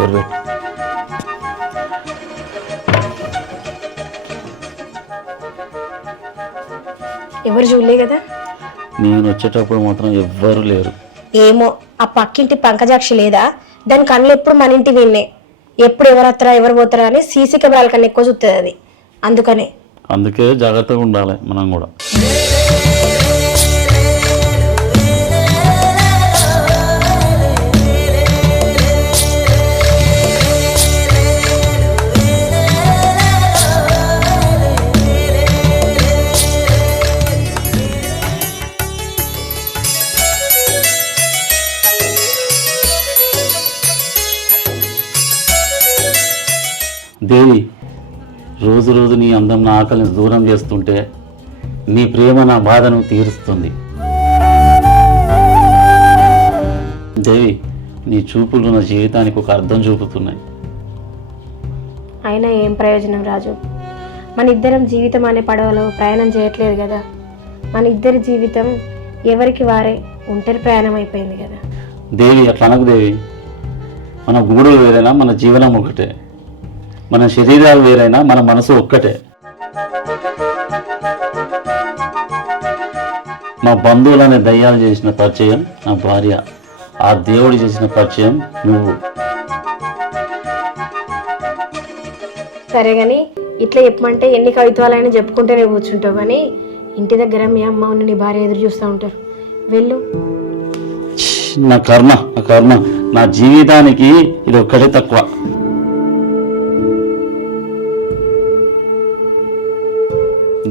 Door పెట్టు. ఎవరు చూడలే కదా? నేను వచ్చేటప్పుడు మాత్రం ఎవ్వరు లేరు. ఏమో ఆ పక్కింటి పంకజాక్షి లేదా, దాని కళ్ళు ఎప్పుడు మన ఇంటి విన్నే. ఎప్పుడు ఎవరు వస్తారా ఎవరు పోతారా అని సీసీ కెమెరాల కన్నా ఎక్కువ చూస్తుంది అది. అందుకే జాగ్రత్తగా ఉండాలి మనం కూడా. దేవి, రోజు రోజు నీ అందం నా ఆకలిని దూరం చేస్తుంటే నీ ప్రేమ నా బాధను తీరుస్తుంది. దేవి, నీ చూపులు నా జీవితానికి ఒక అర్థం చూపుతున్నాయి. అయినా ఏం ప్రయోజనం రాజు? మన ఇద్దరం జీవితం అనే పడవలో ప్రయాణం చేయట్లేదు కదా. మన ఇద్దరి జీవితం ఎవరికి వారే ఒంటరి ప్రయాణం అయిపోయింది కదా. దేవి, అట్లా అనకు దేవి. మన గూడులు వేరైనా మన జీవనం ఒకటే. మన శరీరాలు వేరైనా మన మనసు ఒక్కటే. మా బంధువులనే దయ్యాలు చేసిన పరిచయం నా భార్య, ఆ దేవుడు చేసిన పరిచయం నువ్వు. సరే గాని ఇట్లా చెప్పమంటే ఎన్ని కవిత్వాలైనా చెప్పుకుంటేనే కూర్చుంటావు, కానీ ఇంటి దగ్గర మీ అమ్మ ఉన్న నీ భార్య ఎదురు చూస్తూ ఉంటారు. వెళ్ళు. నా కర్మ, నా జీవితానికి ఇది ఒక్కటే తక్కువ.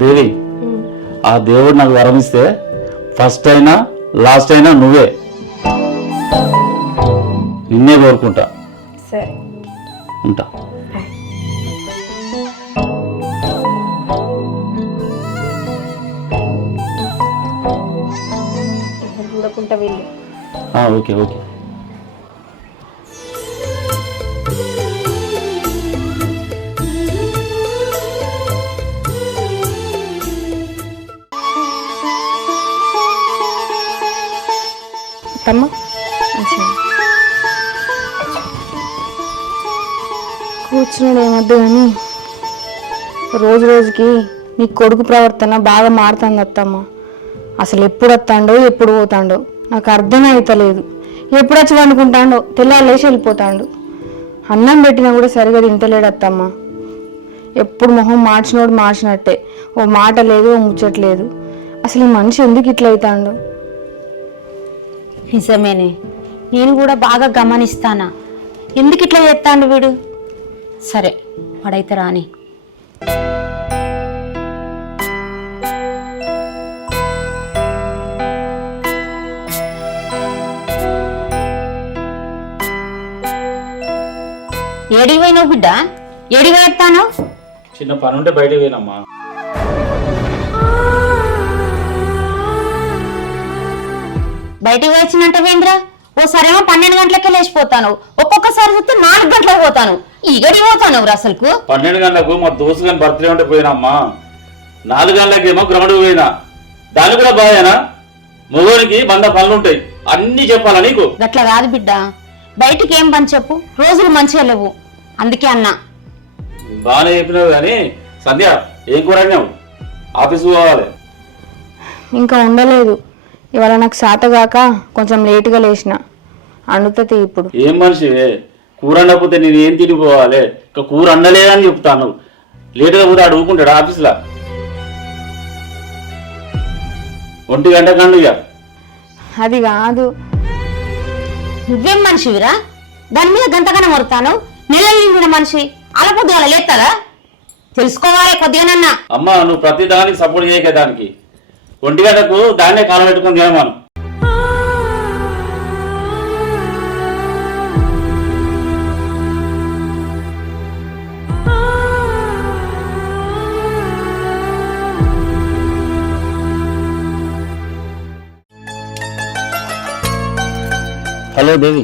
దేవి, ఆ దేవుడు నాకు వరమిస్తే ఫస్ట్ అయినా లాస్ట్ అయినా నువ్వే. నిన్నే కోరుకుంటా. సరే, ఉంటా. చూడకుండా వెళ్ళు. ఓకే. కూర్చున్నాడు ఏమద్దు కానీ రోజు రోజుకి నీ కొడుకు ప్రవర్తన బాగా మారుతుంది అత్తమ్మ. అసలు ఎప్పుడు వస్తాడో ఎప్పుడు పోతాడో నాకు అర్థమే అవుతలేదు. ఎప్పుడు వచ్చి వండుకుంటాడో తెల్లారి లేచి వెళ్ళిపోతాడు. అన్నం పెట్టినా కూడా సరిగా తింటలేడు అత్తమ్మ. ఎప్పుడు మొహం మార్చినట్టే, ఓ మాట లేదు, ఓ ముచ్చట్లేదు. అసలు ఈ మనిషి ఎందుకు ఇట్లా అవుతాడు? నిజమేనే, నేను కూడా బాగా గమనిస్తానా. ఎందుకు ఇట్లా చేస్తాడు వీడు? సరే, వాడైతే రాని. ఏడికి పోయినావు బిడ్డ? ఏడికి వేస్తాను? చిన్న పని ఉంటే బయటకు పోయినమ్మా. బయటికి వచ్చినట్టు వేంద్ర, ఓసారేమో 12 గంటలకే లేచిపోతాను, ఒక్కొక్కసారి చూస్తే 4 గంటలకు పోతాను. ఈ గడి పోతాను అసలుకు. 12 గంటలకు మా దోస్తు గారి బర్త్డే ఉంటే పోయినమ్మా. 4 గంటలకేమో గ్రౌండ్ పోయినా. దాన్ని కూడా బాగానా? మొగోనికి 100 పనులు ఉంటాయి, అన్ని చెప్పాలా నీకు? గట్లా కాదు బిడ్డ, బయటికి ఏం పని చెప్పు, రోజులు మంచిగా లేవు, అందుకే అన్నా. బాగానే చెప్పినావు కానీ సంధ్య, ఏం కూర అన్నావు? ఆఫీస్ పోవాలి. ఇంకా ఉండలేదు, ఇవాళ నాకు శాతగాక కొంచెం లేటుగా లేచిన. అండుతుంది ఇప్పుడు. ఏం మనిషి, కూర అండకపోతే నేను ఏం తినిపోవాలి? ఇంకా కూర అండలేదని చెప్తాను. లేటుగా పోతే అడుగుకుంటాడు ఆఫీసులో. 1 గంట కండు. ఇక అది కాదు. నువ్వేం మనిషివిరా, దాని మీద గంటగానే మొరుతాను? నెలలు నిండిన మనిషి అలా పొద్దుగా లేస్తారా? తెలుసుకోవాలి కొద్దిగానన్నా. అమ్మా, నువ్వు ప్రతి దానికి సపోర్ట్ చేయక. దానికి 1 గంటకు దాన్నే కాలం పెట్టుకుని తినమాను. హలో దేవి,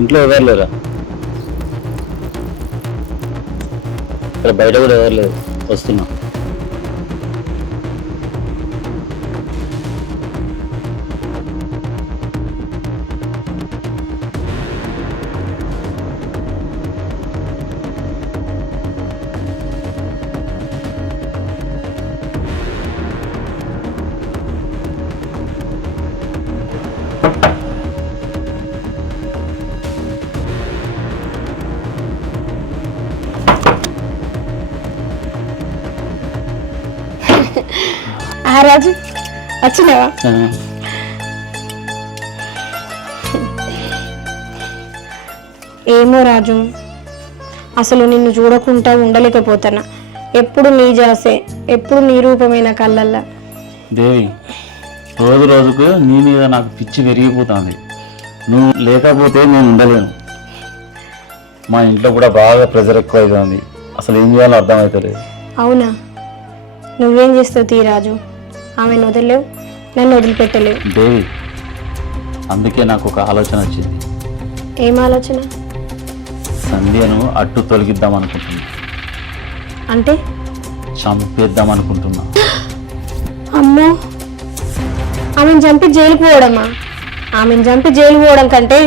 ఇంట్లో ఎవరు లేరా? ఇక్కడ బయట కూడా ఎవరు లేరు, వస్తున్నా. రాజు వచ్చినావా? ఏమో రాజు, అసలు నిన్ను చూడకుండా ఉండలేకపోతానా. ఎప్పుడు నీ జాసే, ఎప్పుడు నీ రూపమైన కళ్ళల్లా. దేవి, రోజు రోజుకు నీ మీద నాకు పిచ్చి పెరిగిపోతుంది. నువ్వు లేకపోతే నేను ఉండలేను. మా ఇంట్లో కూడా బాగా ప్రెజర్ ఎక్కువ అవుతుంది. అసలు ఏం చేయాలో అర్థమవుతలేదు. అవునా? నువ్వేం చేస్తావు తీ రాజు, ఆమెను వదిలేవు, నన్ను వదిలిపెట్టలేవు. దేవి, అందుకే నాకు ఒక ఆలోచన వచ్చింది. ఏం ఆలోచన? సంధ్యను అడ్డు తొలగిద్దాం అనుకుంటున్నా. అంటే? చంపేద్దాం అనుకుంటున్నా. అమ్మో, ఆమెను చంపి జైలుకు పోవడమా? ఆమెను చంపి జైలు పోవడం కంటే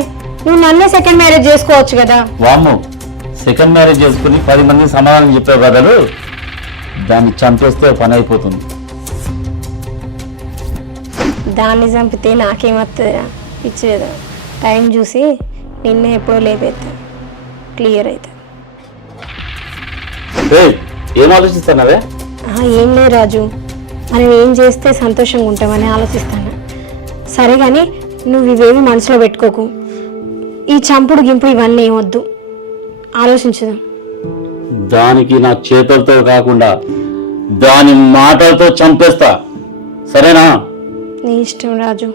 నువ్వు నన్నే సెకండ్ మ్యారేజ్ చేసుకోవచ్చు కదా. వామ్మో, సెకండ్ మ్యారేజ్ చేసుకుని 10 మంది సమాధానం చెప్పే బదులు దాన్ని చంపేస్తే పని అయిపోతుంది. దాన్ని చంపితే నాకేమవుతుందా? ఇచ్చేదా టైం చూసి నిన్నే ఎప్పుడో లేపేస్తా, క్లియర్ అవుతుంది. ఏం ఆలోచిస్తున్నావే? ఏం లేదు రాజు, మనం ఏం చేస్తే సంతోషంగా ఉంటామని ఆలోచిస్తాను. సరే కానీ నువ్వు ఇవేమి మనసులో పెట్టుకోకు. ఈ చంపుడు గింపుడు ఇవన్నీ ఏమొద్దు, ఆలోచించుదాం. దానికి నా చేతులతో కాకుండా దాని మాటలతో చంపేస్తా. సరేనా? నీ ఇష్టం రాజు.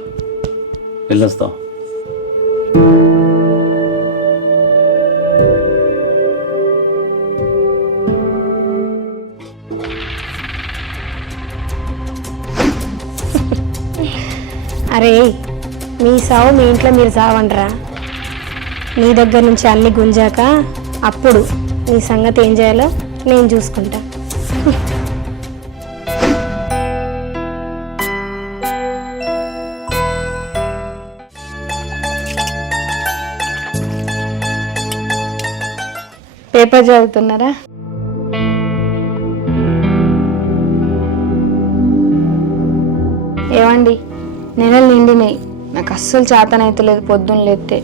వెళ్ళొస్తా. అరే, మీ సావు మీ ఇంట్లో మీరు సావండ్రా. నీ దగ్గర నుంచి అన్ని గుంజాక అప్పుడు నీ సంగతి ఏం చేయాలో నేను చూసుకుంటా. పేపర్ చదువుతున్నారా? ఏమండి, నెలలు నిండినాయి, నాకు అస్సలు చేతనైతలేదు. పొద్దున్న లేస్తే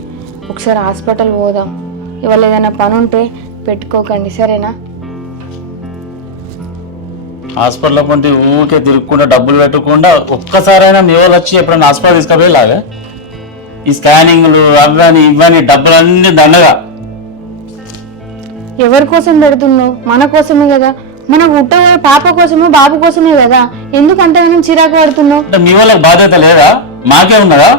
ఒకసారి హాస్పిటల్ పోదాం. ఇవాళ ఏదైనా పని ఉంటే పెట్టుకోకండి, సరేనా? హాస్పిటల్లో కొంటే ఊరికే తిరుక్కుంటా డబ్బులు పెట్టకుండా ఒక్కసారైనా మీ వాళ్ళు వచ్చి ఎప్పుడైనా హాస్పిటల్ తీసుకుపోయేలాగా. ఈ స్కానింగ్లు అవని ఇవన్నీ డబ్బులన్నీ దండగా. ఎవరి కోసం పెడుతున్నావు? మన కోసమే కదా. మన పుట్టబోయే పాప కోసమే, బాబు కోసమే కదా. ఎందుకు అంతగానో చిరాకు పడుతున్నావు? అంటే మీ వాళ్ళకి బాధ్యత లేదా? మాకే ఉన్నదా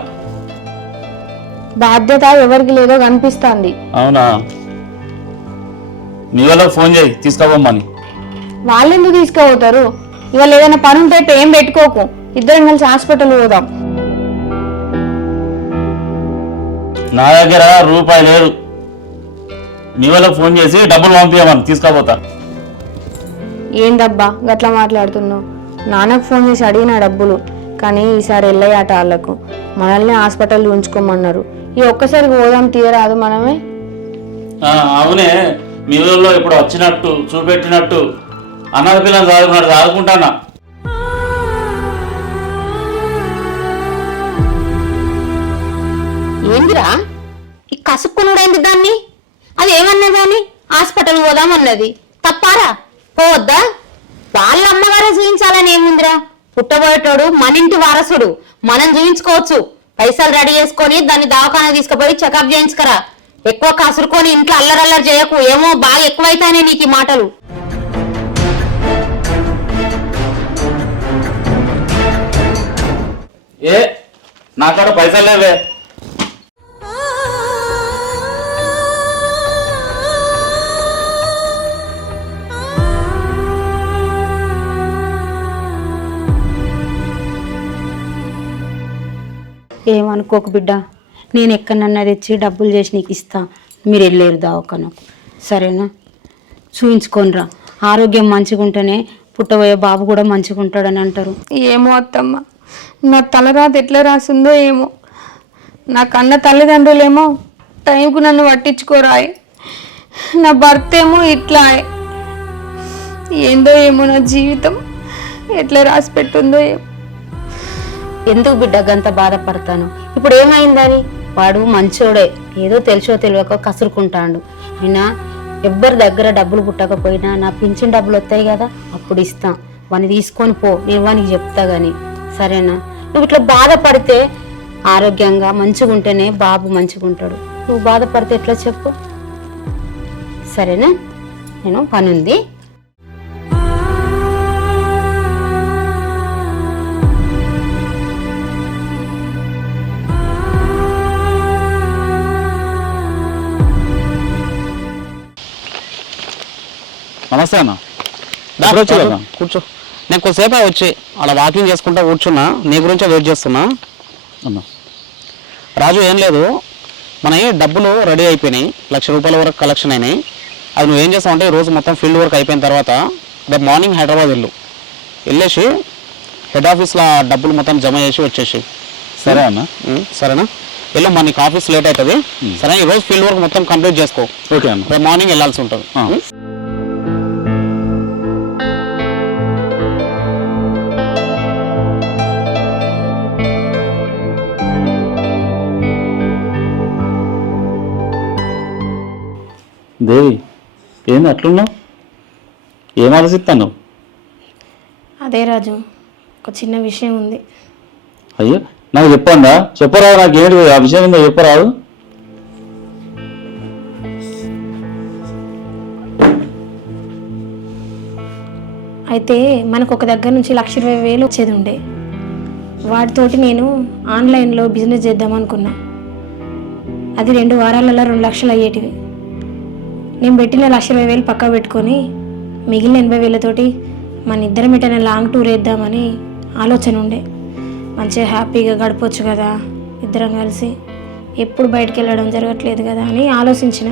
బాధ్యత? ఎవరికి లేదో కనిపిస్తుంది. అవునా? మీ వాళ్ళకి ఫోన్ చేయి, తీసుకుపోమ్మని. వాళ్ళు ఎందుకు తీసుకుపోతారు? ఇవాళ ఏదైనా పని ఉంటే ఏం పెట్టుకోకు, ఇద్దరం కలిసి హాస్పిటల్ పోదాం. నా దగ్గర రూపాయి లేదు. మీ వాళ్ళకి ఫోన్ చేసి డబ్బులు పంపించమని తీసుకుపోతా. ఏందబ్బా గట్లా మాట్లాడుతున్నావు? నాన్నకు ఫోన్ చేసి అడిగిన డబ్బులు, కానీ ఈసారి వెళ్ళాయట వాళ్ళకు. మనల్ని హాస్పిటల్ ఉంచుకోమన్నారు. ఈ ఒక్కసారి పోదాం, తీయరాదు మనమే? అవునే, మీ ఊళ్ళో ఇప్పుడు వచ్చినట్టు చూపెట్టినట్టు అన్నది పిల్లలు చదువుకున్నాడు, చదువుకుంటానా. ఏందిరా ఈ కసుక్కునుడైంది దాన్ని? అది ఏమన్నా గాని హాస్పిటల్ పోదామన్నది తప్పారా? పోవద్దా? వాళ్ళ అమ్మగారే చూయించాలని ఏముందిరా? పుట్టబోయేటోడు మన ఇంటి వారసుడు, మనం చూయించుకోవచ్చు. పైసలు రెడీ చేసుకొని దాన్ని దవాఖానా తీసుకుపోయి చెకప్ చేయించుకరా. ఎక్కువ కసురుకొని ఇంట్లో అల్లరల్లరి చేయకు, ఏమో బాగా ఎక్కువైతానే నీకు ఈ మాటలు. ఏ నాకాడ పైసలు లేవే. ఏమనుకోకు బిడ్డ, నేను ఎక్కడన్నా తెచ్చి డబ్బులు చేసి నీకు ఇస్తా. మీరు వెళ్ళలేరు దవాఖానకు, సరేనా? చూయించుకోనరా. ఆరోగ్యం మంచిగా ఉంటేనే పుట్టబోయే బాబు కూడా మంచిగా ఉంటాడని అంటారు. ఏమో అత్తమ్మ, నా తలరాత ఎట్లా రాసిందో ఏమో. నా కన్న తల్లిదండ్రులేమో టైంకు నన్ను పట్టించుకోరాయి, నా భర్త ఏమో ఇట్లా. ఏందో ఏమో నా జీవితం ఎట్లా రాసి పెట్టుందో ఏమో. ఎందుకు బిడ్డ గంత బాధపడతాను? ఇప్పుడు ఏమైందని? వాడు మంచోడే, ఏదో తెలుసో తెలియక కసురుకుంటాడు. అయినా ఎవ్వరి దగ్గర డబ్బులు పుట్టకపోయినా నా పింఛన్ డబ్బులు వస్తాయి కదా, అప్పుడు ఇస్తాం. వాని తీసుకొని పో, నేను వానికి చెప్తా గాని, సరేనా? నువ్వు ఇట్లా బాధపడితే, ఆరోగ్యంగా మంచిగా ఉంటేనే బాబు మంచిగా ఉంటాడు. నువ్వు బాధపడితే ఎట్లా చెప్పు? సరేనా? నేను పని ఉంది. నమస్తే అన్న. దా, ఎప్పుడు వచ్చావు అన్న? కూర్చో. నేను కొద్దిసేపు వచ్చి అలా వాకింగ్ చేసుకుంటా కూర్చున్నా, నీ గురించే వెయిట్ చేస్తున్నా. అన్న రాజు, ఏం లేదు, మన డబ్బులు రెడీ అయిపోయినాయి, ₹1,00,000 వరకు కలెక్షన్ అయినాయి. అది నువ్వేం చేస్తావంటే ఈరోజు మొత్తం ఫీల్డ్ వర్క్ అయిపోయిన తర్వాత రేపు మార్నింగ్ హైదరాబాద్ వెళ్ళేసి హెడ్ ఆఫీస్లో డబ్బులు మొత్తం జమ చేసి వచ్చేసి. సరే అన్న. సరేనా? వెళ్ళు, మన నీకు ఆఫీస్ లేట్ అవుతుంది. సరే, ఈరోజు ఫీల్డ్ వర్క్ మొత్తం కంప్లీట్ చేసుకో. ఓకే అన్న. రేపు మార్నింగ్ వెళ్ళాల్సి ఉంటుంది. దేవి, ఏంది అట్లున్నావు? ఏం ఆలోచిస్తాను? అదే రాజు, ఒక చిన్న విషయం ఉంది. అయ్యో, నాకు చెప్పండా? చెప్పరాదు, నాకు ఏంటి ఆ విషయం ఏందో చెప్పరాదు. అయితే మనకు ఒక దగ్గర నుంచి 1,20,000 వచ్చేది ఉండే. వాటితోటి నేను ఆన్లైన్లో బిజినెస్ చేద్దామనుకున్నా. అది 2 వారాలలో 2 లక్షలు అయ్యేటివి. నేను పెట్టిన 1,20,000 పక్క పెట్టుకొని మిగిలిన 80,000తోటి మన ఇద్దరం ఎటైనా లాంగ్ టూర్ వేద్దామని ఆలోచన ఉండే. మంచిగా హ్యాపీగా గడపవచ్చు కదా ఇద్దరం కలిసి, ఎప్పుడు బయటికి వెళ్ళడం జరగట్లేదు కదా అని ఆలోచించిన.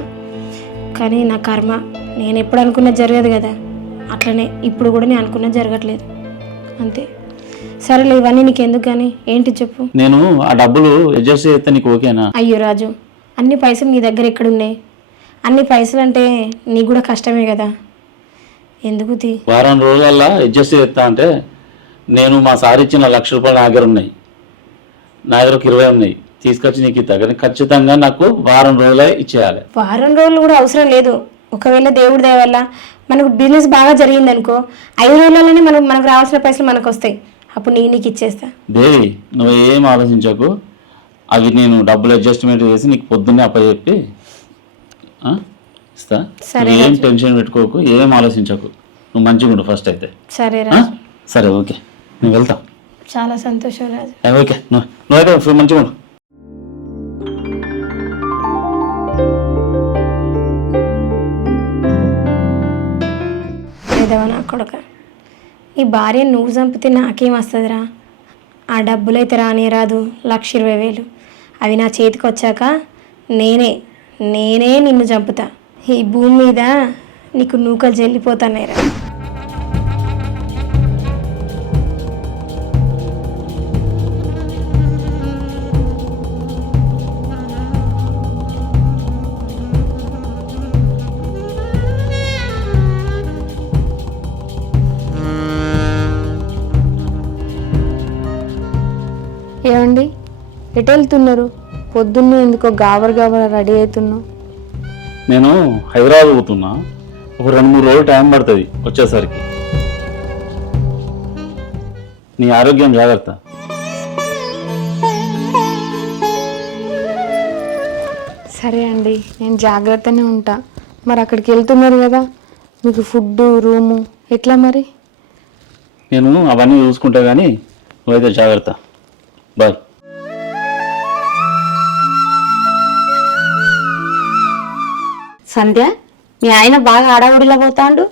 కానీ నా కర్మ, నేను ఎప్పుడు అనుకున్నది జరగదు కదా, అట్లనే ఇప్పుడు కూడా నేను అనుకున్నది జరగట్లేదు, అంతే. సరేలే, ఇవన్నీ నీకు ఎందుకు కానీ, ఏంటి చెప్పు. నేను ఆ డబ్బులు అడ్జస్ట్ చేస్తే నీకు ఓకేనా? అయ్యో రాజు, అన్ని పైసలు నీ దగ్గర ఎక్కడున్నాయి? అన్ని పైసలు అంటే నీకు కూడా కష్టమే కదా, ఎందుకు తీ. వారం రోజులల్లా అడ్జస్ట్ చేస్తా అంటే నేను మా సార్ ఇచ్చిన ₹1,00,000 నా దగ్గర ఉన్నాయి, నా దగ్గర 20 ఉన్నాయి, తీసుకొచ్చి నీకు ఇస్తా. కానీ ఖచ్చితంగా నాకు వారం రోజులే ఇచ్చేయాలి. వారం రోజులు కూడా అవసరం లేదు. ఒకవేళ దేవుడి దయ వల్ల మనకు బిజినెస్ బాగా జరిగింది అనుకో, 5 రోజులలోనే మనకు రావాల్సిన పైసలు మనకు వస్తాయి. అప్పుడు నీకు ఇచ్చేస్తా. దేవి, నువ్వు ఏం ఆలోచించకు. అవి నేను డబ్బులు అడ్జస్ట్మెంట్ చేసి నీకు పొద్దున్నే అప్పచెప్పి ఇస్తా. ఏం టెన్షన్ పెట్టుకోకు, ఏం ఆలోచించకు. నువ్వు మంచిగా ఉండు ఫస్ట్ అయితే. సరే రాజు. సరే, ఓకే, నేను వెళ్తా. చాలా సంతోషం రాజు. ఓకే, నువ్వైతే మంచిగా ఉండు. ఏదవా నా కొడుక, ఈ భార్య నువ్వు చంపితే నాకేం వస్తుందిరా? ఆ డబ్బులైతే రానే రాదు, 1,20,000. అవి నా చేతికి వచ్చాక నేనే నిన్ను చంపుతా. ఈ భూమి మీద నీకు నూకలు చెల్లిపోతానేరా. ఏమండి, ఎటు వెళ్తున్నారు? పొద్దున్నే ఎందుకో గాబర రెడీ అవుతున్నావు? నేను హైదరాబాద్ పోతున్నా, ఒక 2-3 రోజులు టైం పడుతుంది వచ్చేసరికి. నీ ఆరోగ్యం జాగ్రత్త. సరే అండి, నేను జాగ్రత్తనే ఉంటా. మరి అక్కడికి వెళ్తున్నారు కదా, మీకు ఫుడ్, రూము ఎట్లా మరి? నేను అవన్నీ చూసుకుంటా, కానీ నువ్వైతే జాగ్రత్త. బాయ్. సంధ్య, మీ ఆయన బాగా ఆడవుడిలో పోతాండు.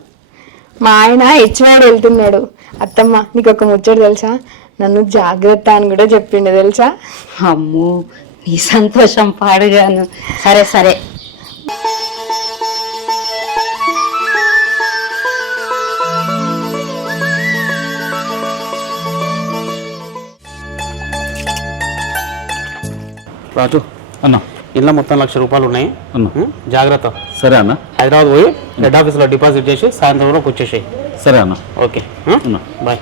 మా ఆయన హెచ్వాడు వెళ్తున్నాడు. అత్తమ్మ, నీకు ఒక ముచ్చట తెలుసా? నన్ను జాగ్రత్త అని కూడా చెప్పిండు తెలుసా? అమ్మో, నీ సంతోషం పాడుగాను. సరే సరే. రాజు అన్న, ఇంట్లో మొత్తం ₹1,00,000 ఉన్నాయి. అన్న. జాగ్రత్త. సరే అన్న. హైదరాబాద్ పోయి హెడ్ ఆఫీస్లో డిపాజిట్ చేసి సాయంత్రం వరకు వచ్చేసాయి. సరే అన్న. ఓకే, అన్న. బాయ్.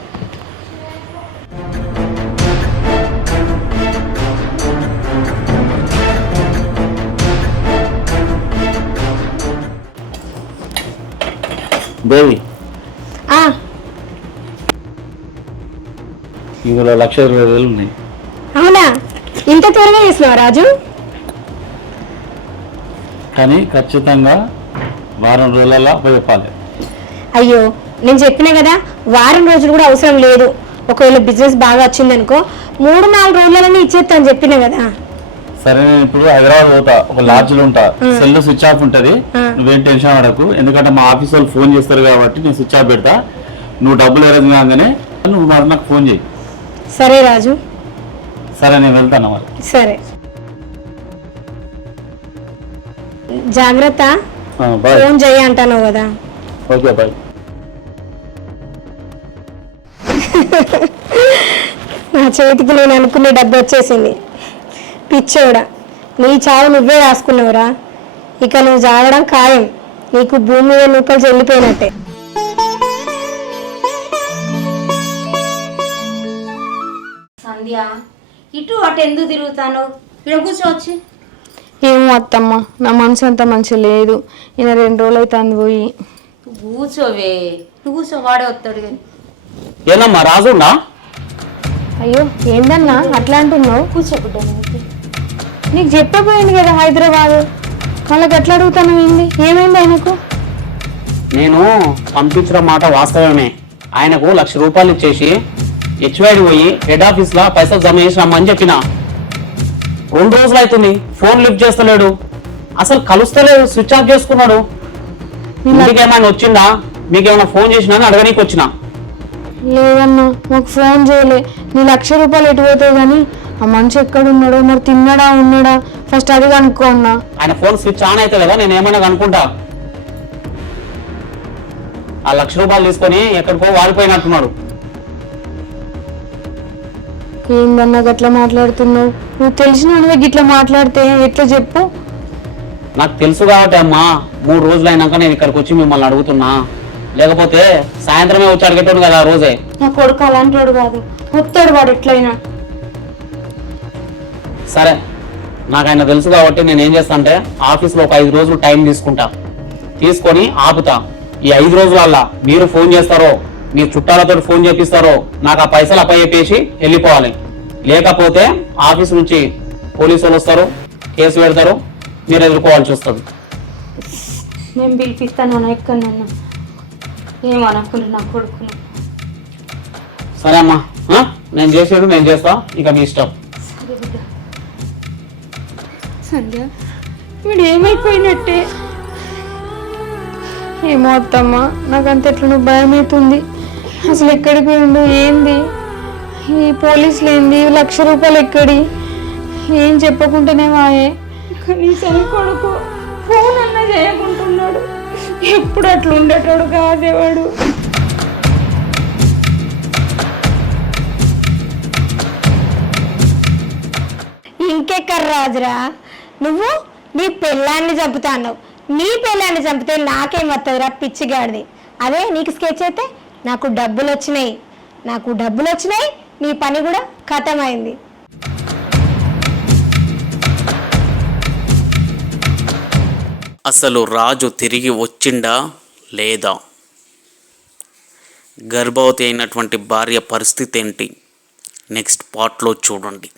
దేవి, ఇందులో 1,20,000 ఉన్నాయి. అవునా, ఇంత త్వరగా చేసినావా రాజు? కానీ ఖచ్చితంగా వారం రోజులలో అప్పచెప్పాలి. అయ్యో, నేను చెప్పినా కదా, వారం రోజులు కూడా అవసరం లేదు. ఒకవేళ బిజినెస్ బాగా వచ్చిందనుకో 3-4 రోజులనే ఇచ్చేస్తాను చెప్పినా కదా. సరే, నేను ఇప్పుడు హైదరాబాద్ పోతా, ఒక లాడ్జ్లో ఉంటా. సెల్ స్విచ్ ఆఫ్ ఉంటది, నువ్వేం టెన్షన్ పడకు. ఎందుకంటే మా ఆఫీస్ వాళ్ళు ఫోన్ చేస్తారు కాబట్టి నేను స్విచ్ ఆఫ్ పెడతా. నువ్వు డబ్బులు అరేంజ్ కాగానే నువ్వు మరి నాకు ఫోన్ చేయి. సరే రాజు. సరే, నేను వెళ్తాను మరి. సరే, జాగ్రత్త. బాయ్. ఫోన్ చేయి అంటాను కదా. Okay, bye. నా చేతికి నేను అనుకునే డబ్బు వచ్చేసింది. పిచ్చోడా, నీ చావు నువ్వే రాసుకున్నావురా. ఇక నువ్వు చావడం ఖాయం. నీకు భూమి మీద నూకలు చెల్లిపోయినట్టే. సంధ్య, ఇటు అటు ఎందుకు తిరుగుతాను? ఇక్కడ కూర్చోవచ్చు. ఏమో అత్తమ్మ, నా మనసు అంత మంచి లేదు. ఈయన 2 రోజులు అవుతుంది పోయి. కూర్చోవే, నువ్వు కూర్చో, వాడే వస్తాడు కానీ. ఏందమ్మా రాజుండా? అయ్యో ఏందన్నా అట్లా అంటున్నావు? కూర్చోబుడ్డా. నీకు చెప్పబోయింది కదా హైదరాబాద్, వాళ్ళకి ఎట్లా అడుగుతాను? ఏమైంది ఆయనకు? నేను పంపించిన మాట వాస్తవమే. ఆయనకు 1,00,000 రూపాయలు ఇచ్చేసి హెచ్వైడి పోయి హెడ్ ఆఫీస్ లా పైసలు జమ చేసి రమ్మని చెప్పిన. 2 రోజులు అవుతుంది, ఫోన్ లిఫ్ట్ చేస్తలేడు, అసలు కలుస్తలేడు, స్విచ్ ఆఫ్ చేసుకున్నాడు. ఇంటికి ఏమైనా వచ్చిందా, మీకేమైనా ఫోన్ చేసినా అని అడగనీకి వచ్చిన. లేదన్నా, మాకు ఫోన్ చేయలే. నీ 1,00,000 రూపాయలు ఎటు పోతావు కానీ ఆ మనిషి ఎక్కడున్నాడో, మరి తిన్నాడా ఉన్నాడా ఫస్ట్ అది కనుక్కో అన్నా. ఆయన ఫోన్ స్విచ్ ఆన్ అయితే కదా నేను ఏమైనా కనుక్కుంటా. ఆ 1,00,000 రూపాయలు తీసుకొని ఎక్కడికో వాడిపోయినట్టున్నాడు. ఏందన్నా గట్లా మాట్లాడుతున్నావు? నువ్వు తెలిసిన గిట్లా మాట్లాడితే ఎట్లా చెప్పు? నాకు తెలుసు కాబట్టి అమ్మా, 3 రోజులు అయినాక నేను ఇక్కడికి వచ్చి మిమ్మల్ని అడుగుతున్నా. లేకపోతే సాయంత్రమే వచ్చి అడిగేటోడు కదా ఆ రోజే. నా కొడుకు అలాంటి కాదు, వస్తాడు వాడు ఎట్లయినా. సరే, నాకు ఆయన తెలుసు కాబట్టి నేను ఏం చేస్తా అంటే ఆఫీస్లో ఒక 5 రోజులు టైం తీసుకొని ఆపుతా. ఈ 5 రోజులల్లా మీరు ఫోన్ చేస్తారో, మీ చుట్టాలతో ఫోన్ చేపిస్తారో, నాకు ఆ పైసలు అప్పచెప్పేసి వెళ్ళిపోవాలి. లేకపోతే ఆఫీస్ నుంచి పోలీసు వాళ్ళు వస్తారు, కేసు పెడతారు, మీరు ఎదుర్కోవాల్సి వస్తుంది. నేను పిలిపిస్తాను ఎక్కడన్నా, ఏమనుకున్నా నా కొడుకును. సరే అమ్మా, నేను చేసేది నేను చేస్తా, ఇక మీ ఇష్టం. సంధ్య, వీడు ఏమైపోయినట్టే? ఏమో అత్తమ్మా, నాకంత ఎట్లా భయం అవుతుంది. అసలు ఎక్కడికి పోయిండు, ఏంది ఈ పోలీసులు, ఏంది 1,00,000 రూపాయలు ఎక్కడి? ఏం చెప్పకుండానే వాయే. కనీసం కొడుకు ఫోన్ అన్నా చేయకుంటున్నాడు. ఎప్పుడు అట్లా ఉండేటోడు కాదేవాడు. ఇంకెక్కడ రాజురా, నువ్వు నీ పెళ్ళాన్ని చంపుతాను. నీ పెళ్ళాన్ని చంపితే నాకేం వస్తుందిరా పిచ్చిగాడిది. అదే నీకు స్కెచ్ అయితే నాకు డబ్బులు వచ్చినాయి, నీ పని కూడా ఖతమైంది. అసలు రాజు తిరిగి వచ్చిండా లేదా? గర్భవతి అయినటువంటి భార్య పరిస్థితి ఏంటి? నెక్స్ట్ పార్ట్లో చూడండి.